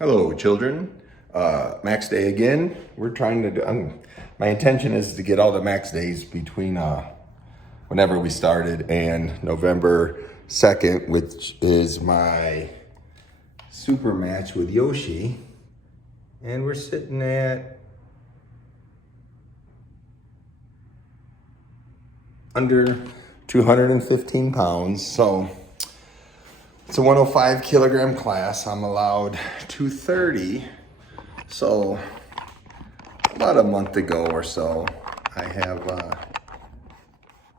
Hello, children. Max day again. We're trying to do, my intention is to get all the max days between whenever we started and November 2nd, which is my super match with Yoshi. And we're sitting at under 215 pounds. So it's a 105 kilogram class. I'm allowed 230. So about a month ago or so, I have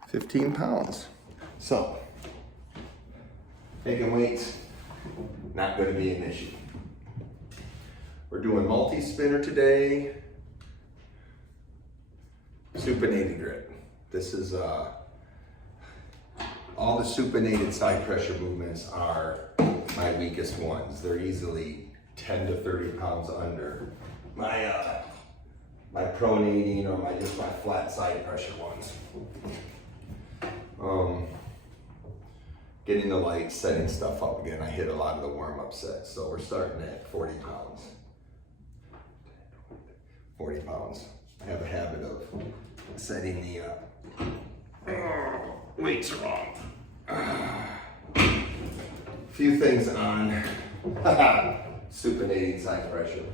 15 pounds. So making weights, not going to be an issue. We're doing multi-spinner today. Supinated grip. This is all the supinated side pressure movements are my weakest ones. They're easily 10 to 30 pounds under my my pronating or just my flat side pressure ones. Getting the lights, setting stuff up again. I hit a lot of the warm-up sets, so we're starting at 40 pounds. 40 pounds. I have a habit of setting the weights wrong. Few things on supinating side pressure.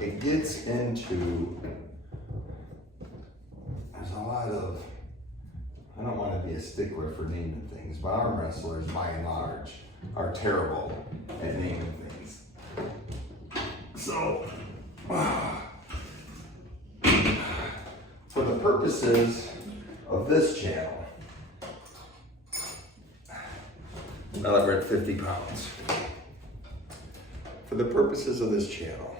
It gets into, there's a lot of, I don't want to be a stickler for naming things, but arm wrestlers by and large are terrible at naming things. So, for the purposes of this channel, now that we're at 50 pounds, for the purposes of this channel,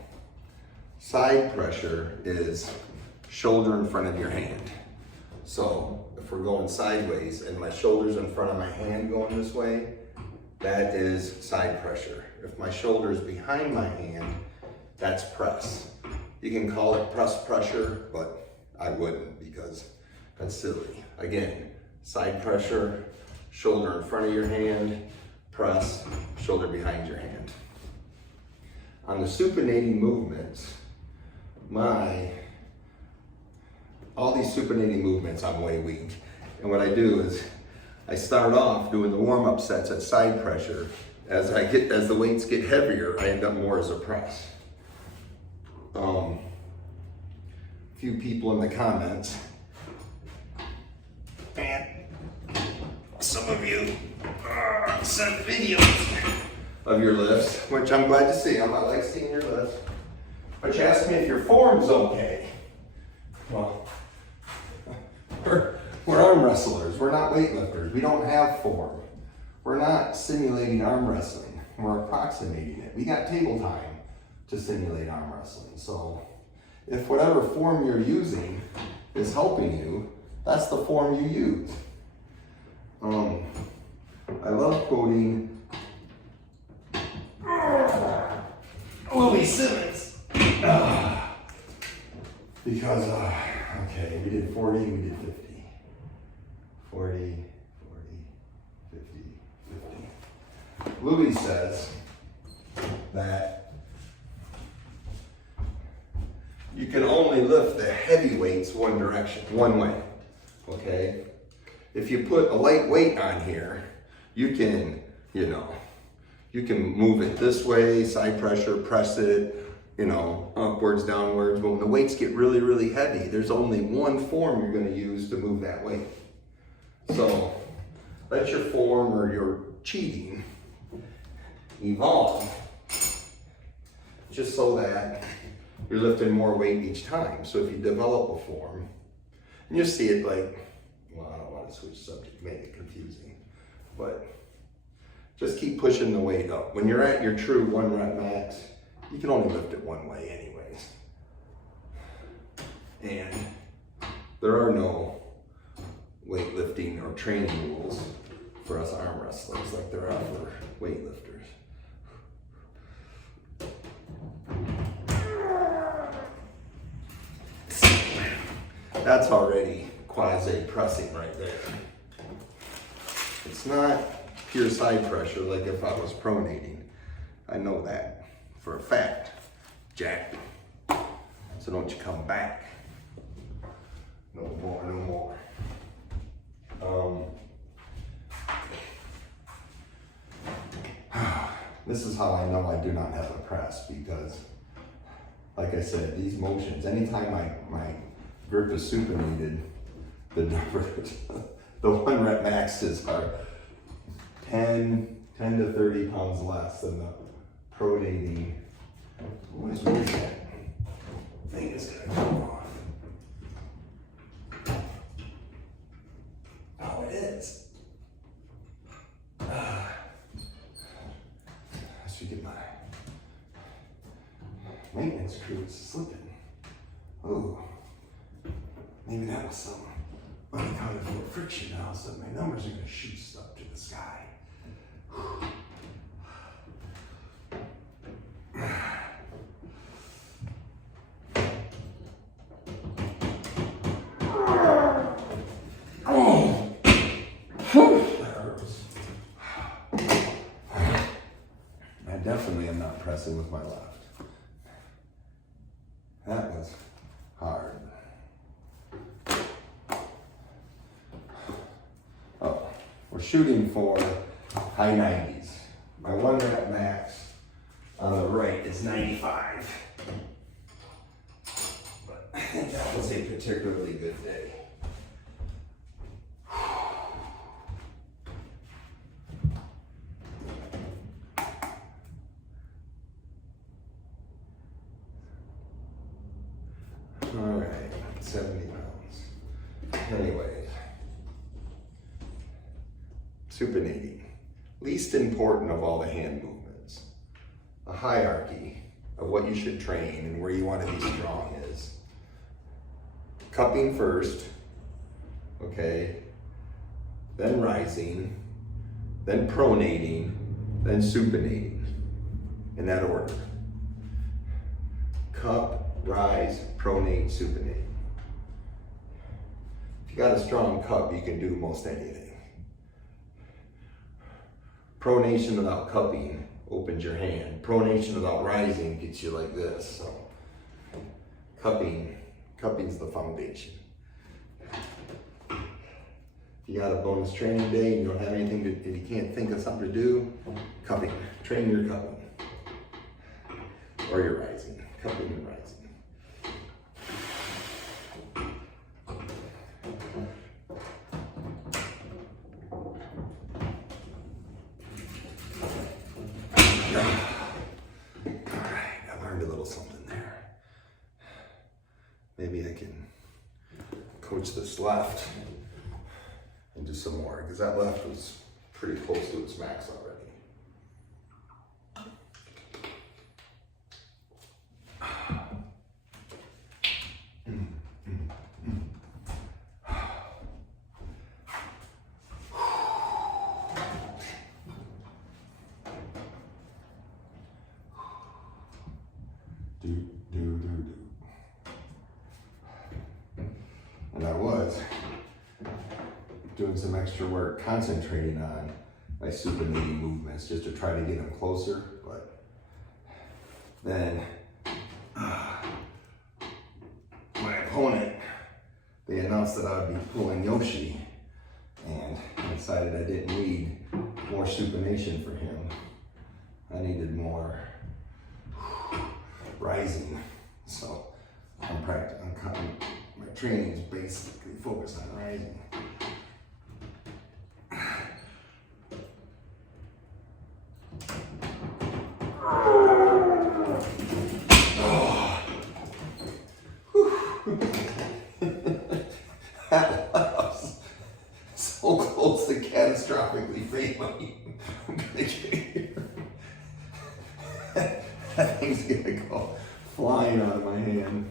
side pressure is shoulder in front of your hand. So if we're going sideways and my shoulder's in front of my hand going this way, that is side pressure. If my shoulder is behind my hand, that's press. You can call it press pressure, but I wouldn't because that's silly. Again, side pressure, shoulder in front of your hand, press, shoulder behind your hand. On the supinating movements, all these supinating movements I'm way weak. And what I do is I start off doing the warm-up sets at side pressure. As the weights get heavier, I end up more as a press. Few people in the comments, and some of you sent videos of your lifts, which I'm glad to see. I like seeing your lifts. But you asked me if your form's okay. Well, we're arm wrestlers. We're not weightlifters. We don't have form. We're not simulating arm wrestling. We're approximating it. We got table time to simulate arm wrestling. So if whatever form you're using is helping you, that's the form you use. I love quoting Louis Simmons because, okay, we did 40, we did 50. 40, 50, 50. Louis says that you can only lift the heavy weights one direction, one way, okay? If you put a light weight on here, you can, you can move it this way, side pressure, press it, upwards, downwards. But when the weights get really, really heavy, there's only one form you're gonna use to move that weight. So let your form or your cheating evolve just so that you're lifting more weight each time. So if you develop a form, and you see it like, well, I don't want to switch subject, make it confusing, but just keep pushing the weight up. When you're at your true 1 rep max, you can only lift it one way anyways. And there are no weightlifting or training rules for us arm wrestlers like there are for weightlifters. That's already quasi pressing right there. It's not pure side pressure like if I was pronating. I know that for a fact, Jack. So don't you come back. No more, no more. This is how I know I do not have a press, because like I said, these motions, anytime my grip is supinated, the numbers, the 1 rep maxes are 10 to 30 pounds less than the pronating. What is really that thing is gonna come off? Oh, it is. I should get my maintenance crew is slipping. Oh, maybe that was some unaccounted for friction. All of a sudden my numbers are gonna shoot up to the sky. I definitely am not pressing with my left. That was hard. Oh, we're shooting for high 90s. My 1 rep max on the right is 95. But I think that was a particularly good day. All right, 70 pounds. Anyway, supinating. Least important of all the hand movements. A hierarchy of what you should train and where you want to be strong is cupping first, okay, then rising, then pronating, then supinating, in that order. Cup, rise, pronate, supinate. If you got a strong cup, you can do most anything. Pronation without cupping opens your hand. Pronation without rising gets you like this. So cupping's the foundation. If you got a bonus training day and you don't have anything to, and you can't think of something to do, cupping. Train your cupping. Or your rising. Cupping and rising. Maybe I can coach this left and do some more, because that left was pretty close to its max already. And I was doing some extra work concentrating on my supinating movements just to try to get them closer, but then my opponent, they announced that I would be pulling Yoshi, and I decided I didn't need more supination for him. I needed more rising, so my training is basically focused on rising. That was so close to catastrophically failing. I'm gonna get here. That thing's gonna go flying out of my hand.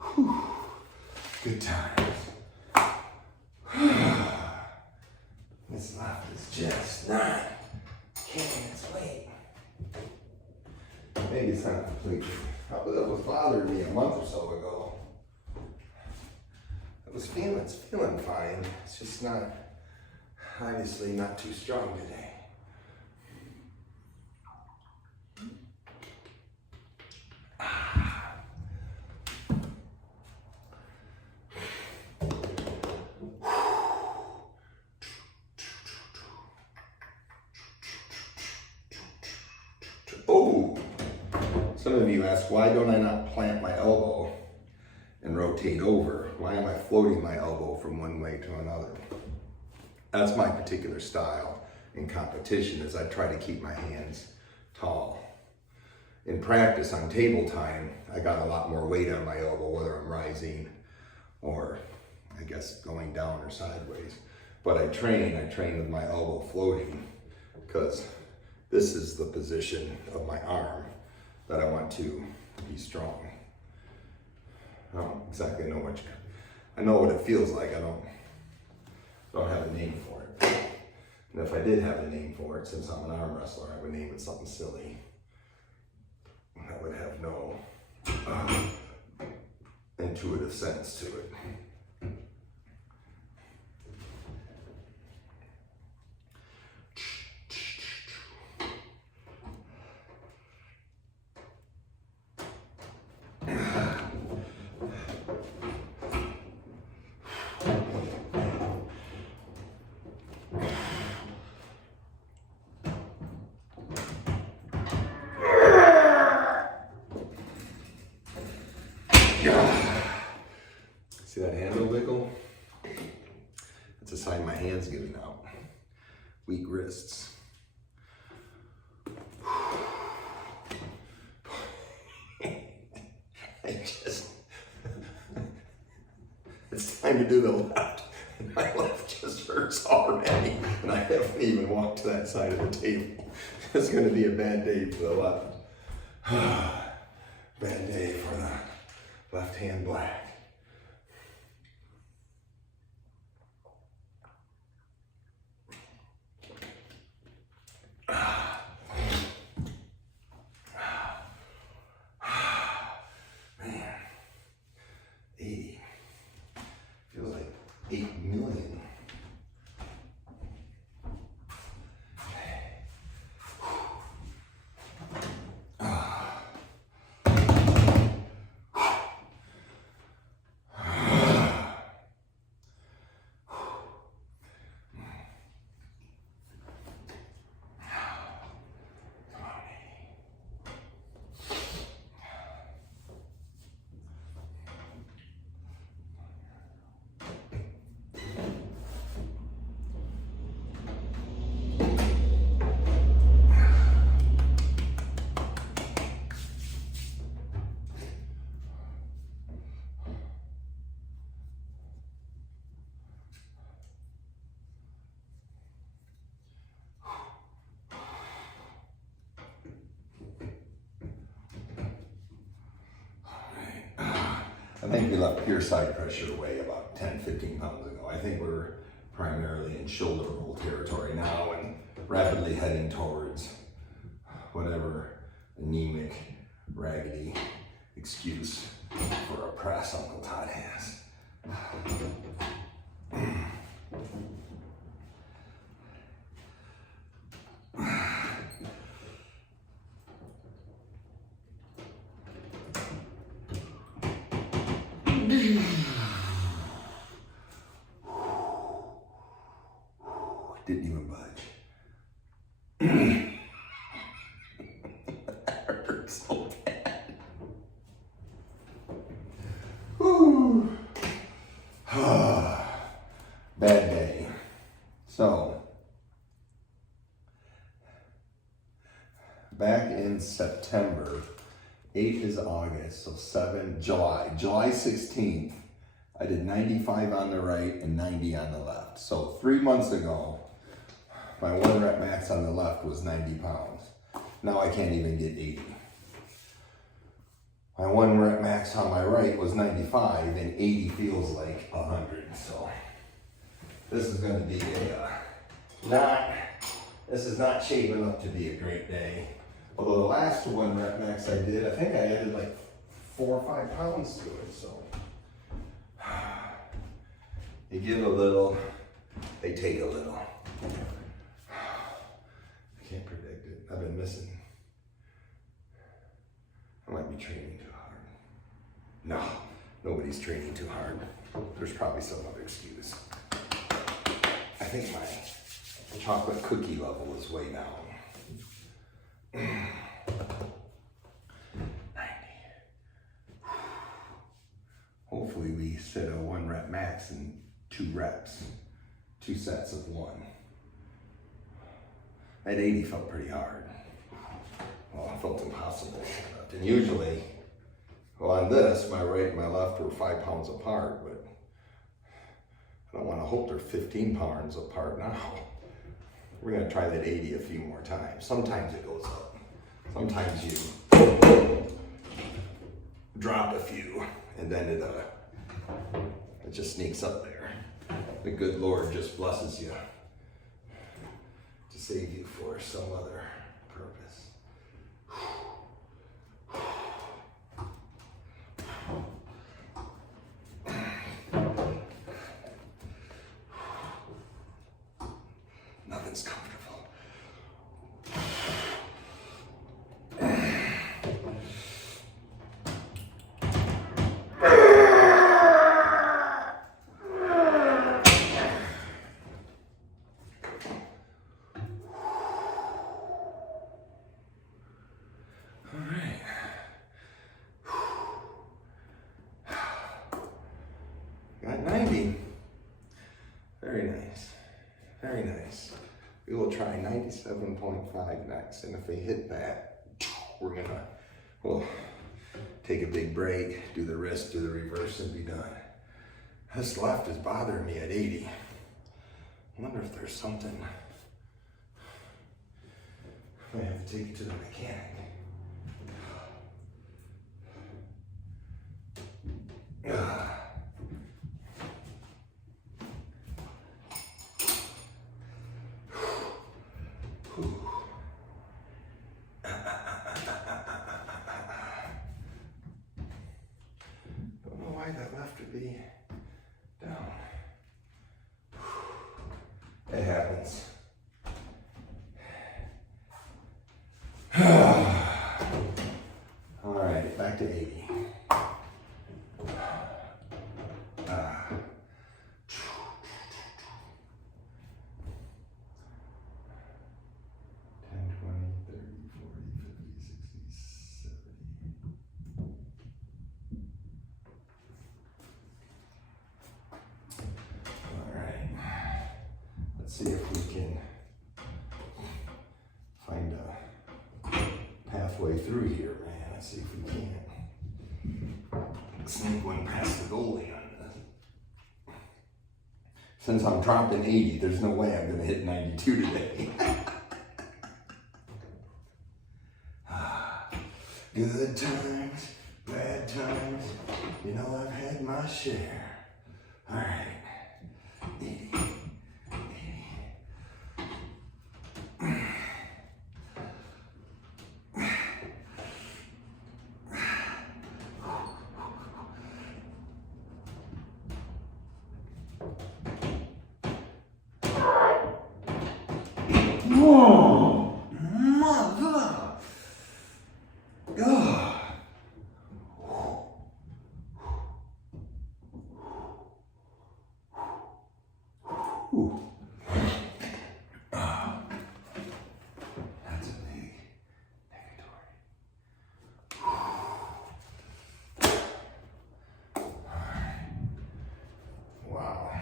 Whew. Good times. This left is just not. Can't wait. Maybe it's not completely. Probably that was bothering me a month or so ago. It's feeling fine. It's just not Obviously not too strong today. Oh, some of you ask, why don't I not plant my elbow and rotate over? Why am I floating my elbow from one way to another? That's my particular style in competition, is I try to keep my hands tall. In practice, on table time, I got a lot more weight on my elbow, whether I'm rising or I guess going down or sideways. But I train with my elbow floating, because this is the position of my arm that I want to be strong. I don't exactly know I know what it feels like. I don't have a name for it. And if I did have a name for it, since I'm an arm wrestler, I would name it something silly. That would have no intuitive sense to it. See that handle wiggle? That's a sign my hand's giving out. Weak wrists. It's time to do the left. My left just hurts already, and I haven't even walked to that side of the table. It's going to be a bad day for the left. Bad day for the left hand black. Man, 80. Feels like 8 million. I think we left pure side pressure away about 10, 15 pounds ago. I think we're primarily in shoulder roll territory now and rapidly heading towards whatever anemic, raggedy excuse for a press Uncle Todd has. Didn't even budge. That hurt so bad. Whew. Bad day. So, back in September, 8 is August, so 7, July 16th, I did 95 on the right and 90 on the left. So 3 months ago, my 1 rep max on the left was 90 pounds. Now I can't even get 80. My 1 rep max on my right was 95 and 80 feels like 100. So this is going to be this is not shaping up to be a great day. Although the last 1 rep max I did, I think I added like 4 or 5 pounds to it. So you give a little, they take a little. No, nobody's training too hard. There's probably some other excuse. I think my chocolate cookie level is way down. 90. Hopefully we set a 1 rep max in 2 reps, 2 sets of 1. At 80 felt pretty hard. Well, it felt impossible. And usually, well, on this, my right and my left were 5 pounds apart, but I don't want to hope they're 15 pounds apart now. We're going to try that 80 a few more times. Sometimes it goes up. Sometimes you drop a few, and then it just sneaks up there. The good Lord just blesses you to save you for some other purpose. Nothing's comfortable. Got 90. Very nice. Very nice. We will try 97.5 next. And if we hit that, we'll take a big break, do the wrist, do the reverse, and be done. This left is bothering me at 80. I wonder if there's something. I have to take it to the mechanic. Don't know why that left would be down. It happens. All right, back to 80. 50, 60, 70. See if we can find a pathway through here, man. Let's see if we can sneak one past the goalie on this. Since I'm dropping 80, there's no way I'm gonna hit 92 today. Good times, bad times, you know I've had my share. All right, 80. Whoa, mother! God. That's a big negatory. Wow.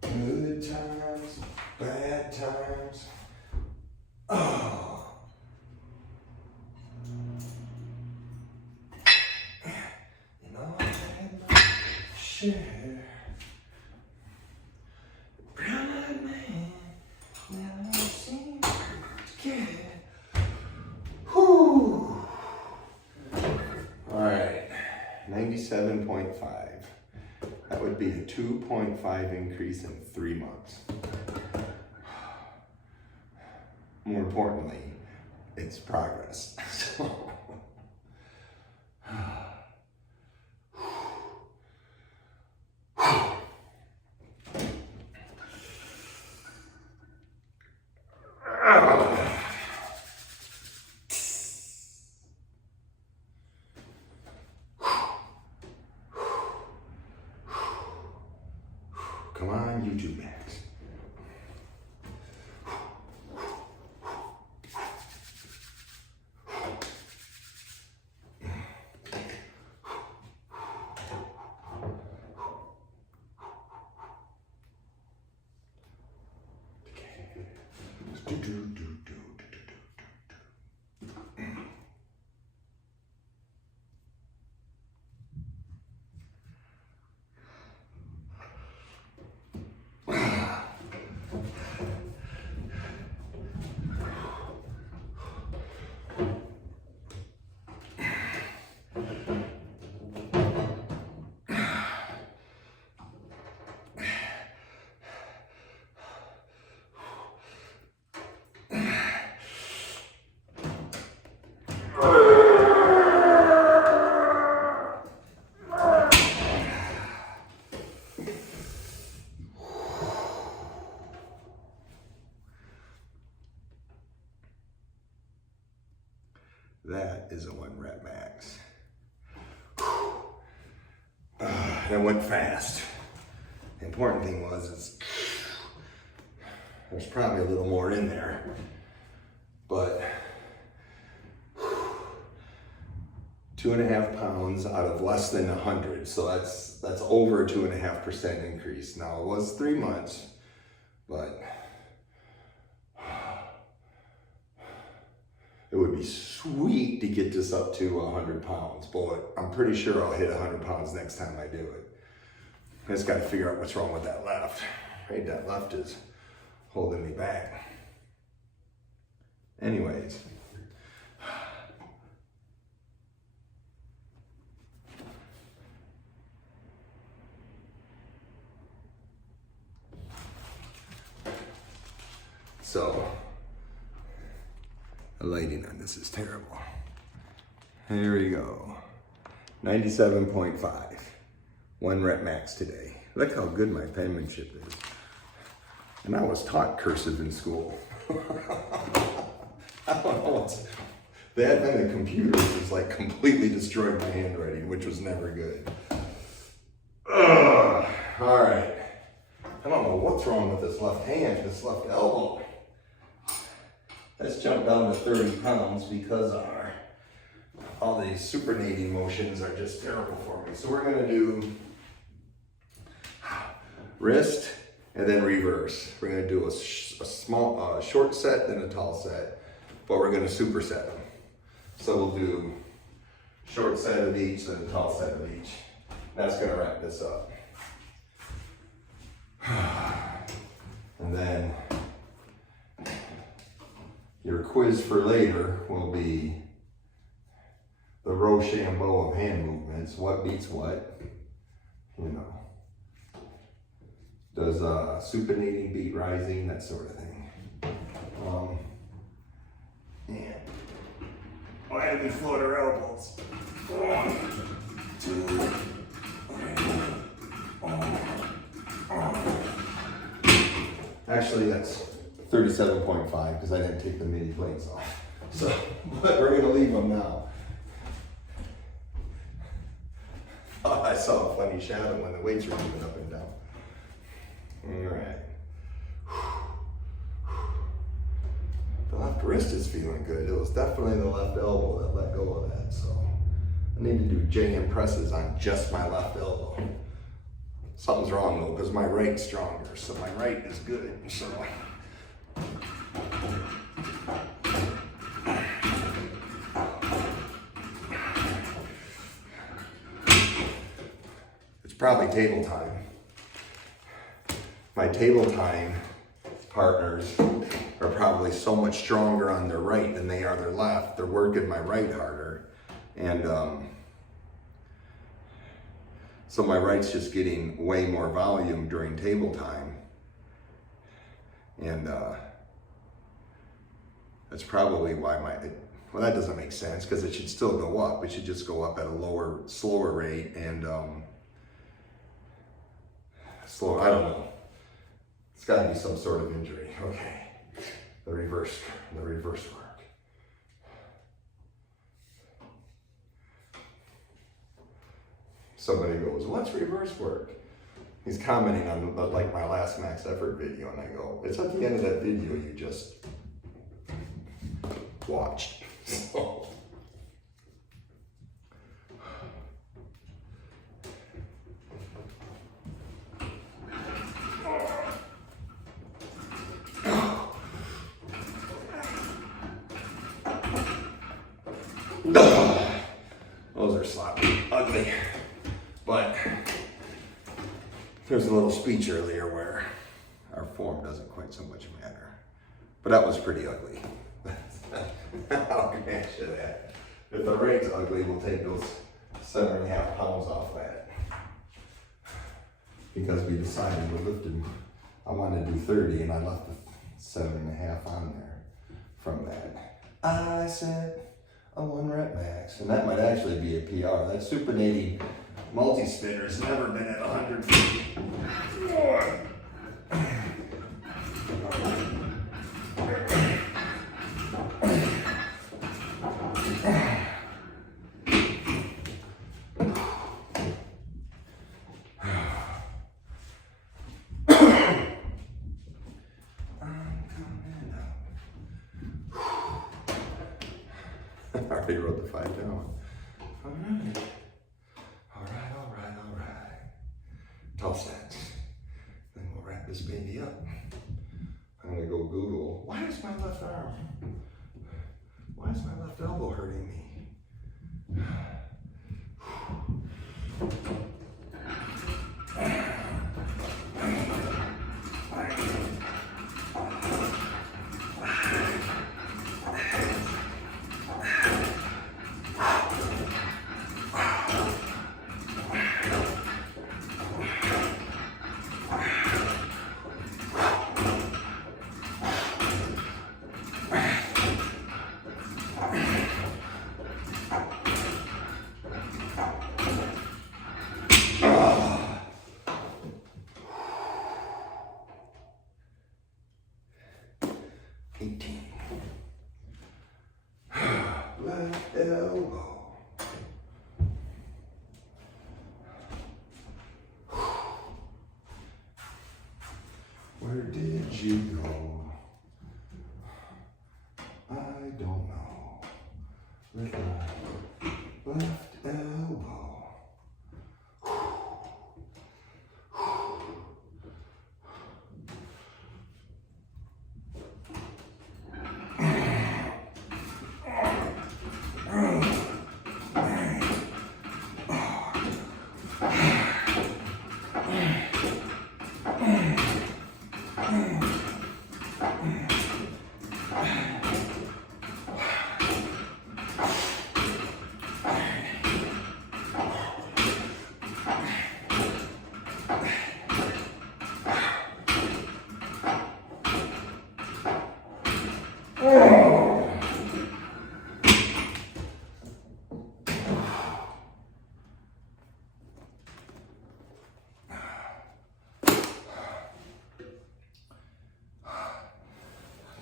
Good times, bad times. Oh. You know, I had my share. Brown-eyed man, never seen to get. Whew. All right, 97.5. That would be a 2.5 increase in 3 months. More importantly, it's progress. That is a 1 rep max. That went fast. The important thing was there's probably a little more in there, but 2.5 pounds out of less than 100. So that's over a 2.5% increase. Now it was 3 months, but it would be sweet to get this up to 100 pounds, but I'm pretty sure I'll hit 100 pounds next time I do it. I just gotta figure out what's wrong with that left. Right, that left is holding me back. Anyways. So, the lighting on this is terrible. Here we go. 97.5. 1 rep max today. Look how good my penmanship is. And I was taught cursive in school. I don't know what's... The advent of computers has like completely destroyed my handwriting, which was never good. Ugh. All right. I don't know what's wrong with this left hand, this left elbow. Let's jump down to 30 pounds because all these supinating motions are just terrible for me. So we're gonna do wrist and then reverse. We're gonna do a small, short set, then a tall set, but we're gonna superset them. So we'll do short set of each, then a tall set of each. That's gonna wrap this up. And then your quiz for later will be the Rochambeau of hand movements. What beats what? You know. Does supinating beat rising? That sort of thing. And why do we float our elbows? 1, 2, 3. Actually, that's 37.5 because I didn't take the mini plates off. So, but we're gonna leave them now. Oh, I saw a funny shadow when the weights were moving up and down. All right. The left wrist is feeling good. It was definitely the left elbow that let go of that. So I need to do JM presses on just my left elbow. Something's wrong though, because my right's stronger. So my right is good. So it's probably table time. My table time partners are probably so much stronger on their right than they are their left. They're working my right harder. And so my right's just getting way more volume during table time. And that's probably why well, that doesn't make sense because it should still go up. It should just go up at a lower, slower rate and I don't know. It's got to be some sort of injury. Okay, the reverse work. Somebody goes, "What's reverse work?" He's commenting on like my last max effort video, and I go, "It's at the end of that video you just watched." So. Those are sloppy, ugly. But there's a little speech earlier where our form doesn't quite so much matter. But that was pretty ugly. I'll grant you that. If the rig's ugly, we'll take those 7.5 pounds off that. Because we decided we lifted, I wanted to do 30 and I left the 7.5 on there from that. I said a 1 rep max, and that might actually be a PR. That Supinate multi-spinner has never been at 100 feet. I already wrote the 5 down. All right. Toss that. Then we'll wrap this baby up. I'm gonna go Google, why is my left elbow hurting me? Left elbow. Where did you go? I don't know. Left elbow.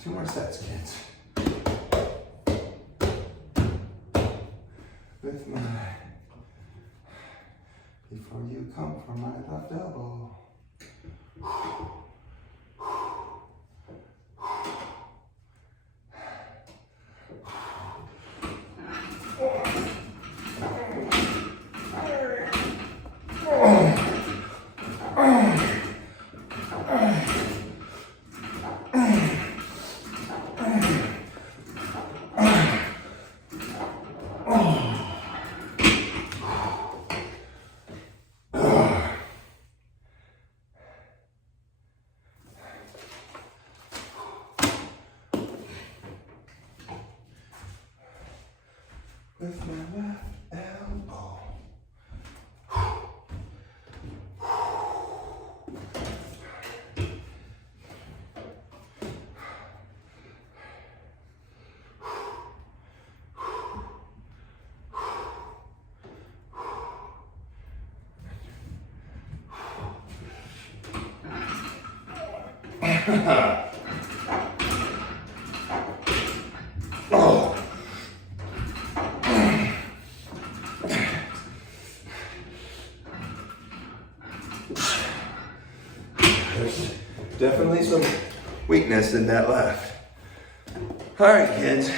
Two more sets, kids. With my, before you come for my left elbow. With my left elbow. Oh. There's definitely some weakness in that left. All right, kids.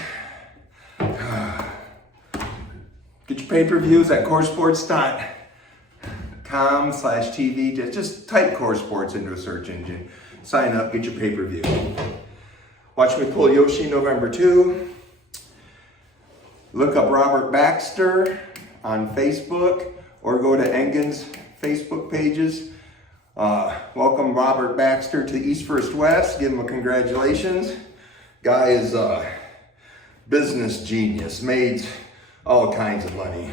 Get your pay-per-views at coresports.com/TV. Just type Core Sports into a search engine. Sign up, get your pay-per-view. Watch me pull Yoshi November 2. Look up Robert Baxter on Facebook or go to Engen's Facebook pages. Welcome Robert Baxter to East First West. Give him a congratulations. Guy is a business genius, made all kinds of money.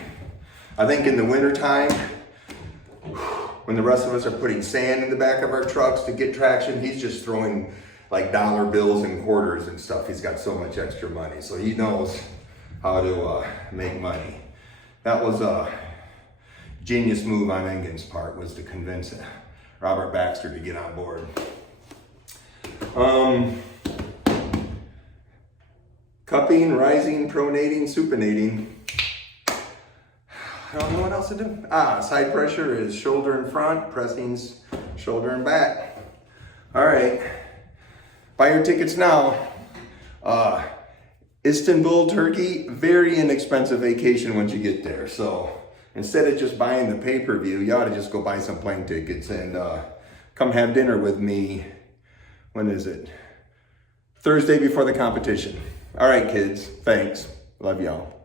I think in the wintertime, when the rest of us are putting sand in the back of our trucks to get traction, he's just throwing like dollar bills and quarters and stuff. He's got so much extra money, so he knows how to make money. That was a genius move on Engen's part, was to convince Robert Baxter to get on board. Cupping, rising, pronating, supinating. I don't know what else to do. Side pressure is shoulder in front, pressing's shoulder and back. All right, buy your tickets now. Istanbul, Turkey, very inexpensive vacation once you get there. So instead of just buying the pay-per-view, you ought to just go buy some plane tickets and come have dinner with me. When is it? Thursday before the competition. All right, kids, thanks. Love y'all.